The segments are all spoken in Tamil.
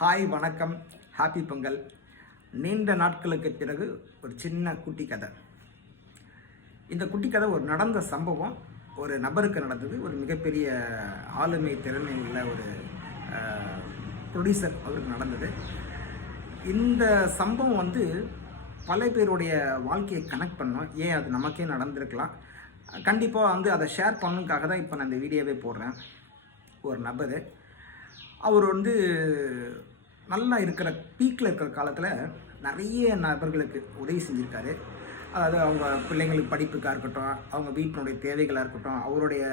ஹாய் வணக்கம், ஹாப்பி பொங்கல். நீண்ட நாட்களுக்கு பிறகு ஒரு சின்ன குட்டி கதை. இந்த குட்டி கதை ஒரு நடந்த சம்பவம், ஒரு நபருக்கு நடந்தது. ஒரு மிகப்பெரிய ஆளுமை திறமை உள்ள ஒரு ப்ரொடியூசர் அவருக்கு நடந்தது. இந்த சம்பவம் பல பேருடைய வாழ்க்கையை கனெக்ட் பண்ணோம். ஏன் அது நமக்கே நடந்திருக்கலாம். கண்டிப்பாக அதை ஷேர் பண்ணுக்காக தான் இப்போ நான் இந்த வீடியோவே போடுறேன். ஒரு நபர் அவர் நல்லா இருக்கிற பீக்கில் இருக்கிற காலத்தில் நிறைய நபர்களுக்கு உதவி செஞ்சுருக்காரு. அதாவது அவங்க பிள்ளைங்களுக்கு படிப்புக்காக இருக்கட்டும், அவங்க வீட்டினுடைய தேவைகளாக இருக்கட்டும், அவருடைய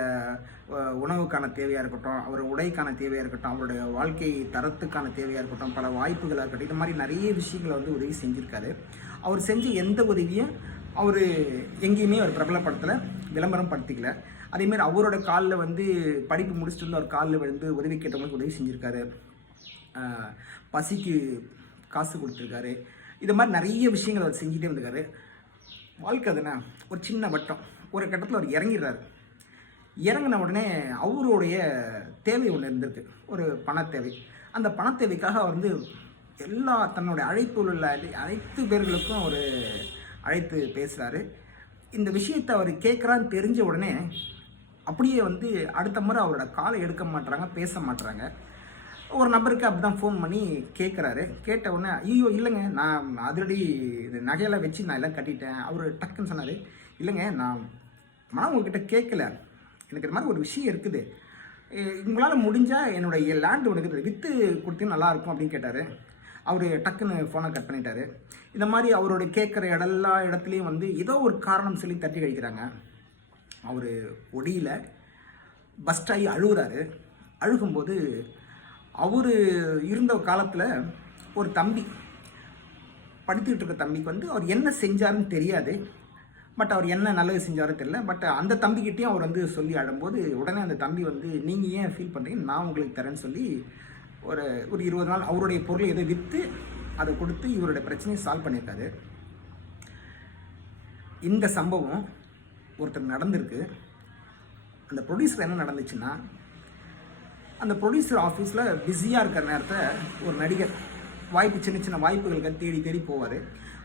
உணவுக்கான தேவையாக இருக்கட்டும், அவர் உடைக்கான தேவையாக இருக்கட்டும், அவருடைய வாழ்க்கை தரத்துக்கான தேவையாக இருக்கட்டும், பல வாய்ப்புகளாக இருக்கட்டும், இது மாதிரி நிறைய விஷயங்களை உதவி செஞ்சுருக்காரு. அவர் செஞ்ச எந்த உதவியும் அவர் எங்கேயுமே ஒரு பிரபலப்படுத்தலை, விளம்பரம் படுத்திக்கல. அதேமாதிரி அவரோட காலில் படிப்பு முடிச்சுட்டு அவர் காலில் உதவி கேட்டவங்களுக்கு உதவி செஞ்சுருக்காரு. பசிக்கு காசு கொடுத்துருக்காரு. இது மாதிரி நிறைய விஷயங்கள் அவர் செஞ்சுட்டே வந்திருக்காரு. வாழ்க்கை அதுனா ஒரு சின்ன வட்டம். ஒரு கட்டத்தில் அவர் இறங்கிடுறாரு. இறங்கின உடனே அவருடைய தேவை ஒன்று இருந்திருக்கு, ஒரு பணத்தேவை. அந்த பணத்தேவைக்காக அவர் எல்லா தன்னுடைய அழைப்பில் உள்ள அனைத்து பேர்களுக்கும் அவர் அழைத்து பேசுகிறாரு. இந்த விஷயத்தை அவர் கேட்குறான்னு தெரிஞ்ச உடனே அப்படியே அடுத்த முறை அவரோட காலை எடுக்க மாட்டுறாங்க, பேச மாட்டுறாங்க. ஒரு நபருக்கு அப்படி தான் ஃபோன் பண்ணி கேட்குறாரு. கேட்ட உடனே ஐயோ இல்லைங்க, நான் ஆல்ரெடி இது நகையெல்லாம் வச்சு நான் எல்லாம் கட்டிட்டேன். அவர் டக்குன்னு சொன்னார், இல்லைங்க நான் மனம் உங்ககிட்ட கேட்கல, எனக்கு இது மாதிரி ஒரு விஷயம் இருக்குது, உங்களால் முடிஞ்சால் என்னுடைய லேண்டு உனக்கு விற்று கொடுத்தீங்கன்னா நல்லாயிருக்கும் அப்படின்னு கேட்டார். அவர் டக்குன்னு ஃபோனை கட் பண்ணிட்டார். இந்த மாதிரி அவரோட கேட்குற எல்லா இடத்துலையும் ஏதோ ஒரு காரணம் சொல்லி தட்டி கழிக்கிறாங்க. அவர் ஒடியில் பஸ்ட் ஆகி அழுகுறாரு. அழுகும்போது அவர் இருந்த காலத்தில் ஒரு தம்பி படித்துக்கிட்டு இருக்க தம்பிக்கு அவர் என்ன செஞ்சாருன்னு தெரியாது. பட் அவர் என்ன நல்லது செஞ்சாரும் தெரியல. பட் அந்த தம்பிக்கிட்டையும் அவர் சொல்லி அழும்போது உடனே அந்த தம்பி நீங்கள் ஏன் ஃபீல் பண்ணுறீங்க, நான் உங்களுக்கு தரேன்னு சொல்லி ஒரு 20 நாள் அவருடைய பொருளை எதை விற்று அதை கொடுத்து இவருடைய பிரச்சனையை சால்வ் பண்ணியிருக்காரு. இந்த சம்பவம் ஒருத்தர் நடந்திருக்கு. அந்த ப்ரொடியூசர் என்ன நடந்துச்சுன்னா, அந்த ப்ரொடியூசர் ஆஃபீஸில் பிஸியாக இருக்கிற நேரத்தில் ஒரு நடிகர் சின்ன சின்ன வாய்ப்புகளுக்கு தேடி தேடி போவார்.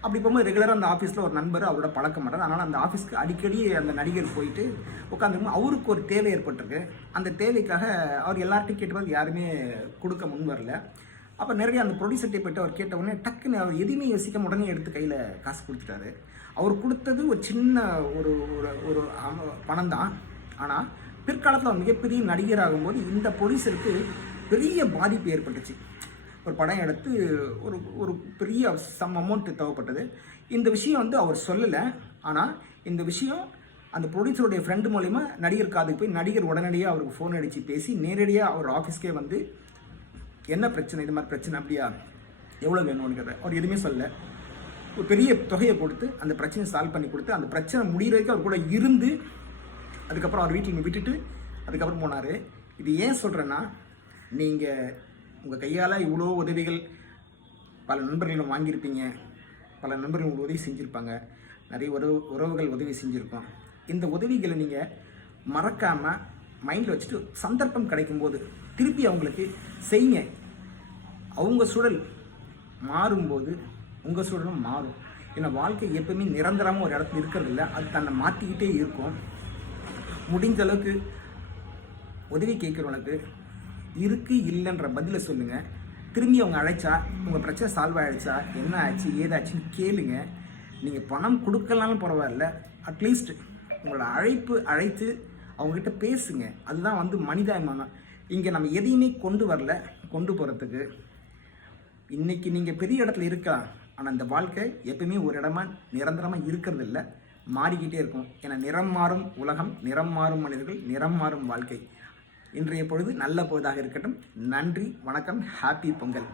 அப்படி போகும்போது ரெகுலராக அந்த ஆஃபீஸில் ஒரு நண்பர் அவரோட பழக்க மாட்டார். அதனால் அந்த ஆஃபீஸ்க்கு அடிக்கடி அந்த நடிகர் போயிட்டு உட்காந்துருக்கும். அவருக்கு ஒரு தேவை ஏற்பட்டிருக்கு. அந்த தேவைக்காக அவர் எல்லார்ட்டையும் கேட்டபோது யாருமே கொடுக்க முன் வரல. அப்போ நிறைய அந்த ப்ரொடியூசர்கிட்ட போய்ட்டு அவர் கேட்ட உடனே டக்குன்னு அவர் எதுவுமே யோசிக்காம உடனே எடுத்து கையில் காசு கொடுத்துட்டாரு. அவர் கொடுத்தது ஒரு சின்ன ஒரு ஒரு பணம் தான். ஆனால் பிற்காலத்தில் அவர் மிகப்பெரிய நடிகர் ஆகும்போது இந்த ப்ரொடியூசருக்கு பெரிய பாதிப்பு ஏற்பட்டுச்சு. ஒரு படம் எடுத்து ஒரு ஒரு பெரிய சம் அமௌண்ட் தேவைப்பட்டது. இந்த விஷயம் அவர் சொல்லலை. ஆனால் இந்த விஷயம் அந்த ப்ரொடியூசருடைய ஃப்ரெண்டு மூலிமா நடிகர் காதுக்கு போய் நடிகர் உடனடியாக அவருக்கு ஃபோன் அடித்து பேசி நேரடியாக அவர் ஆஃபீஸ்க்கே என்ன பிரச்சனை, இது மாதிரி பிரச்சனை அப்படியா, எவ்வளோ வேணும்னு கேட்டார். அவர் எதுவுமே சொல்லலை. ஒரு பெரிய தொகையை கொடுத்து அந்த பிரச்சனையை சால்வ் பண்ணி கொடுத்து அந்த பிரச்சனை முடிகிற வரைக்கும் அவர் கூட இருந்து அதுக்கப்புறம் அவர் வீட்டில் விட்டுட்டு அதுக்கப்புறம் போனார். இது ஏன் சொல்கிறேன்னா, நீங்கள் உங்கள் கையால் இவ்வளோ உதவிகள் பல நண்பர்களும் வாங்கியிருப்பீங்க, பல நண்பர்கள் உங்களுக்கு உதவி செஞ்சுருப்பாங்க, நிறைய உறவுகள் உதவி செஞ்சுருக்கோம். இந்த உதவிகளை நீங்கள் மறக்காமல் மைண்டில் வச்சுட்டு சந்தர்ப்பம் கிடைக்கும்போது திருப்பி அவங்களுக்கு செய்யுங்க. அவங்க சூழல் மாறும்போது உங்கள் சூழலும் மாறும். ஏன்னா வாழ்க்கை எப்பவுமே நிரந்தரமாக ஒரு இடத்துல இருக்கிறது இல்லை, அது தன்னை மாற்றிக்கிட்டே இருக்கும். முடிஞ்ச அளவுக்கு உதவி கேட்குறவங்களுக்கு இருக்கு இல்லைன்ற பதிலை சொல்லுங்கள். திரும்பி அவங்க அழைச்சா உங்கள் பிரச்சனை சால்வ் ஆகிடுச்சா, என்ன ஆச்சு ஏதாச்சுன்னு கேளுங்க. நீங்கள் பணம் கொடுக்கலாலும் பரவாயில்ல, அட்லீஸ்ட் உங்களோட அழைத்து அவங்ககிட்ட பேசுங்க. அதுதான் மனிதாபிமானம். இங்கே நம்ம எதையுமே கொண்டு வரல, கொண்டு போகிறதுக்கு. இன்றைக்கி நீங்கள் பெரிய இடத்துல இருக்கலாம், ஆனால் இந்த வாழ்க்கை எப்பவுமே ஒரு இடமா நிரந்தரமாக இருக்கிறது இல்லை, மாறிக்கிட்டே இருக்கும். ஏன்னா நிறம் மாறும் உலகம், நிறம் மாறும் மனிதர்கள், நிறம் மாறும் வாழ்க்கை. இன்றைய பொழுது நல்ல பொழுதாக இருக்கட்டும். நன்றி, வணக்கம், ஹாப்பி பொங்கல்.